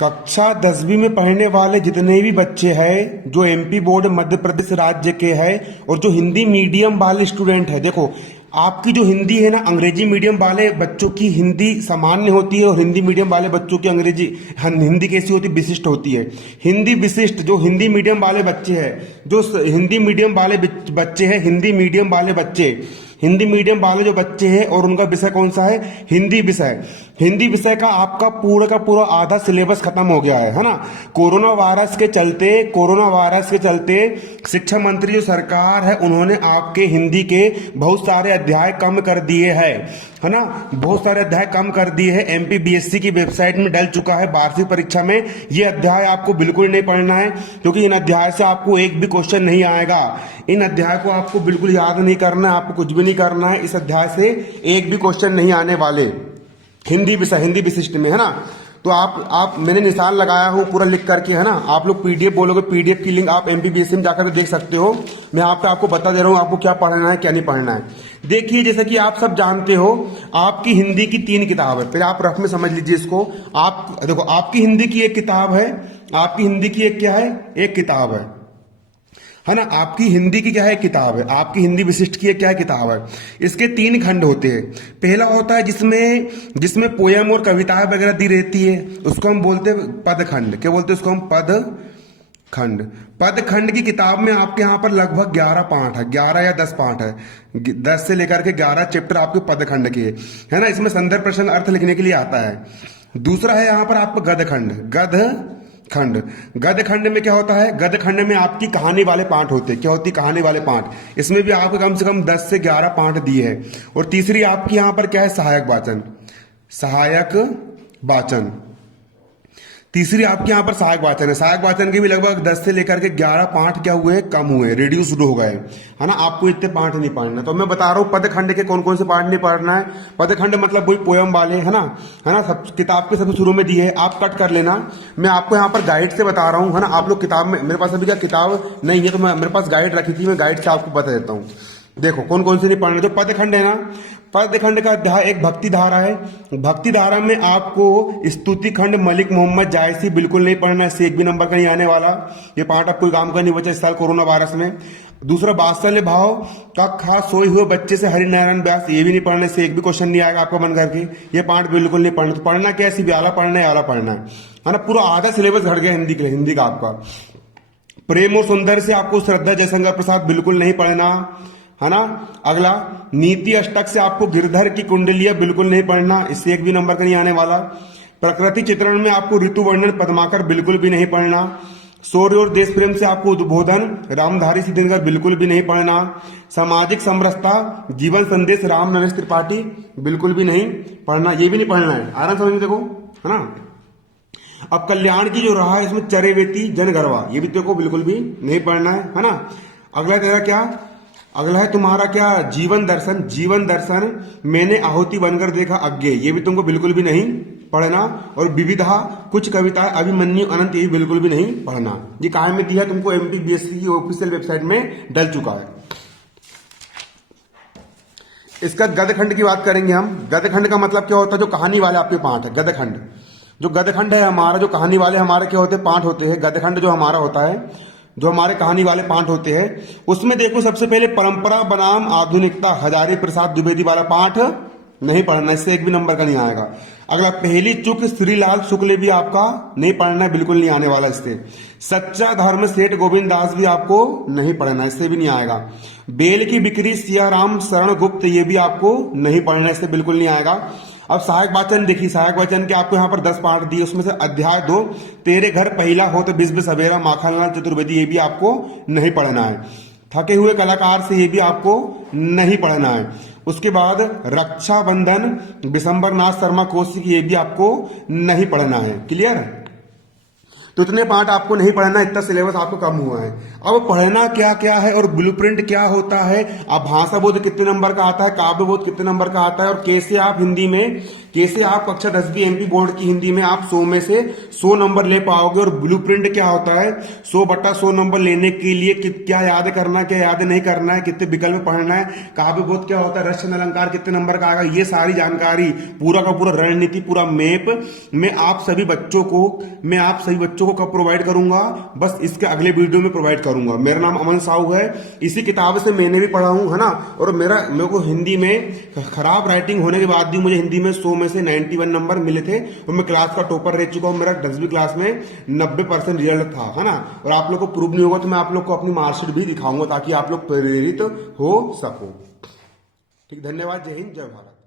कक्षा 10वीं में पढ़ने वाले जितने भी बच्चे हैं जो एमपी बोर्ड मध्य प्रदेश राज्य के हैं और जो हिंदी मीडियम वाले स्टूडेंट है, देखो आपकी जो हिंदी है ना, अंग्रेजी मीडियम वाले बच्चों की हिंदी सामान्य होती है और हिंदी मीडियम वाले बच्चों की अंग्रेजी हिंदी कैसी होती है, विशिष्ट होती है। हिंदी विशिष्ट जो हिंदी मीडियम वाले बच्चे हैं, जो हिंदी मीडियम वाले बच्चे हैं, हिंदी मीडियम वाले जो बच्चे हैं और उनका विषय कौन सा है, हिंदी विषय। हिंदी विषय का आपका पूरा आधा सिलेबस खत्म हो गया है ना। कोरोना वायरस के चलते शिक्षा मंत्री जो सरकार है उन्होंने आपके हिंदी के बहुत सारे अध्याय कम कर दिए हैं, है ना, बहुत सारे अध्याय कम कर दिए हैं। एमपी बीएससी की वेबसाइट में डल चुका है वार्षिक परीक्षा में। ये अध्याय आपको बिल्कुल नहीं पढ़ना है क्योंकि इन अध्याय से आपको एक भी क्वेश्चन नहीं आएगा। इन अध्याय को आपको बिल्कुल याद नहीं करना है, आपको कुछ भी नहीं करना है। इस अध्याय से एक भी क्वेश्चन नहीं आने वाले हिंदी विषय, हिंदी विशिष्ट में, है ना। तो आप मैंने निशान लगाया हूं पूरा लिख करके, है ना। आप लोग पीडीएफ बोलोगे, पीडीएफ की लिंक आप एमपीबीएससी में जाकर देख सकते हो। मैं यहाँ पे आपको बता दे रहा हूँ आपको क्या पढ़ना है क्या नहीं पढ़ना है। देखिए, जैसा कि आप सब जानते हो आपकी हिंदी की 3 किताब है। फिर आप रफ में समझ लीजिए इसको। आप देखो, आपकी हिंदी की एक किताब है, आपकी हिंदी की एक क्या है, एक किताब है ना। आपकी हिंदी की क्या है, किताब है। आपकी हिंदी विशिष्ट की क्या है, किताब है। इसके 3 खंड होते हैं। पहला होता है जिसमें पोयम और कविताएं वगैरह दी रहती है, उसको हम बोलते हैं पद खंड। क्या बोलते हैं उसको हम, पद खंड। पद खंड की किताब में आपके यहाँ पर लगभग 11 पाठ है, 11 या 10 पाठ है, 10 से लेकर के 11 चैप्टर आपके पद खंड के, है ना। इसमें संदर्भ प्रश्न अर्थ लिखने के लिए आता है। दूसरा है यहाँ पर आपका गद खंड में क्या होता है, गद खंड में आपकी कहानी वाले पाठ होते हैं। क्या होती है, कहानी वाले पाठ। इसमें भी आपको कम से कम 10 से 11 पाठ दिए हैं। और तीसरी आपकी यहाँ पर क्या है, सहायक वाचन। तीसरी आपके यहाँ पर सहायक वाचन है। सहायक वाचन के भी लगभग 10 से लेकर के 11 पाठ क्या हुए, कम हुए, रिड्यूस्ड हो गए, है ना। आपको इतने पाठ नहीं पढ़ना। तो मैं बता रहा हूँ पद खंड के कौन कौन से पाठ नहीं पढ़ना है। पद खंड मतलब वही पोयम वाले, है ना, सब किताब के सबसे शुरू में दिए है, आप कट कर लेना। मैं आपको यहाँ पर गाइड से बता रहा हूँ, है ना। आप लोग किताब में, मेरे पास अभी क्या किताब नहीं है तो मेरे पास गाइड रखी थी, मैं गाइड से आपको बता देता हूँ। देखो कौन कौन से नहीं पढ़ना। जो पद खंड है ना, पद खंड का अध्याय एक भक्ति धारा है। भक्ति धारा में आपको स्तुति खंड मलिक मोहम्मद जायसी बिल्कुल नहीं पढ़ना, इससे एक भी नंबर का नहीं आने वाला। ये पाठ आप कोई काम का नहीं बचा इस साल कोरोना वायरस में। दूसरा वात्सल्य भाव का खास सोए हुए बच्चे से हरिनारायण व्यास, ये भी नहीं पढ़ने से एक भी क्वेश्चन नहीं आएगा आपका मन करके। ये पाठ बिल्कुल नहीं पढ़ना। तो पढ़ना क्या है, सिर्फ आला पढ़ना है ना। पूरा आधा सिलेबस घट गया हिंदी का आपका। प्रेम और सुंदर से आपको श्रद्धा जयशंकर प्रसाद बिल्कुल नहीं पढ़ना, है ना। अगला नीति अष्टक से आपको गिरधर की कुंडलियां बिल्कुल नहीं पढ़ना, इससे एक भी नंबर का नहीं आने वाला। प्रकृति चित्रण में आपको ऋतु वर्णन पद्माकर बिल्कुल भी नहीं पढ़ना। शौर्य और देश प्रेम से आपको उद्बोधन रामधारी सिद्धेश्वर बिल्कुल भी नहीं पढ़ना। सामाजिक समरसता जीवन संदेश राम नरेश त्रिपाठी बिल्कुल भी नहीं पढ़ना, ये भी नहीं पढ़ना है। आराम समझ में देखो, है ना। अब कल्याण की जो रहा है इसमें चरेवेती जनगरवा, ये भी देखो बिल्कुल भी नहीं पढ़ना है ना। अगला तेरा क्या, अगला है तुम्हारा क्या, जीवन दर्शन मैंने आहुति बनकर देखा अज्ञे, ये भी तुमको बिल्कुल भी नहीं पढ़ना। और विविधा कुछ कविताएं अभिमन्यु अनंत, ये भी बिल्कुल भी नहीं पढ़ना। ये कहाँ में दिया तुमको, एमपीबीएससी की ऑफिशियल वेबसाइट में डल चुका है। इसका गदखंड की बात करेंगे हम। गदखंड का मतलब क्या होता है, जो कहानी वाले आपके पाठ है, गदखंड। जो गदखंड है हमारा, जो कहानी वाले हमारे क्या होते हैं, पाठ होते हैं। गदखंड जो हमारा होता है, जो हमारे कहानी वाले पाठ होते हैं, उसमें देखो सबसे पहले परंपरा बनाम आधुनिकता हजारी प्रसाद द्विवेदी वाला पाठ नहीं पढ़ना, इससे एक भी नंबर का नहीं आएगा। अगला पहली चुक श्रीलाल शुक्ल भी आपका नहीं पढ़ना, बिल्कुल नहीं आने वाला इससे। सच्चा धर्म सेठ गोविंद दास भी आपको नहीं पढ़ना, इससे भी नहीं आएगा। बेल की बिक्री सियाराम शरण गुप्त, ये भी आपको नहीं पढ़ना, इससे बिल्कुल नहीं आएगा। अब सहायक वाचन देखिए, सहायक वाचन के आपको यहाँ पर 10 पाठ दिए, उसमें से अध्याय 2 तेरे घर पहला हो तो बिस्ब सवेरा माखनलाल चतुर्वेदी, ये भी आपको नहीं पढ़ना है। थके हुए कलाकार से, ये भी आपको नहीं पढ़ना है। उसके बाद रक्षाबंधन बिशंबर नाथ शर्मा कोशी की, ये भी आपको नहीं पढ़ना है। क्लियर, तो इतने पाठ आपको नहीं पढ़ना, इतना सिलेबस आपको कम हुआ है। अब पढ़ना क्या क्या है और ब्लूप्रिंट क्या होता है, अब भाषा बोध कितने नंबर का आता है, काव्य बोध कितने नंबर का आता है, और कैसे आप हिंदी में कैसे आप कक्षा 10वीं एमपी बोर्ड की हिंदी में आप 100 में से 100 नंबर ले पाओगे। और ब्लूप्रिंट क्या होता है, 100/100 नंबर लेने के लिए क्या याद करना है, क्या याद नहीं करना है, कितने विकल्प पढ़ना है, काव्य बोध क्या होता है, रस छंद अलंकार कितने नंबर का आएगा, ये सारी जानकारी, पूरा का पूरा रणनीति, पूरा मैप मैं आप सभी बच्चों को कब प्रोवाइड करूंगा, बस इसके अगले वीडियो में प्रोवाइड करूंगा। मेरा नाम अमन साहू है, इसी किताब से मैंने भी पढ़ा हूं, है ना। और मेरे को हिंदी में खराब राइटिंग होने के बाद भी मुझे हिंदी में 100 में से 91 नंबर मिले थे और मैं क्लास का टॉपर रह चुका हूं। मेरा 10वीं क्लास में 90% रिजल्ट था, है ना। और आप लोग को प्रूव नहीं होगा तो मैं आप लोग को अपनी मार्कशीट भी दिखाऊंगा ताकि आप लोग प्रेरित हो सको। ठीक, धन्यवाद। जय हिंद, जय भारत।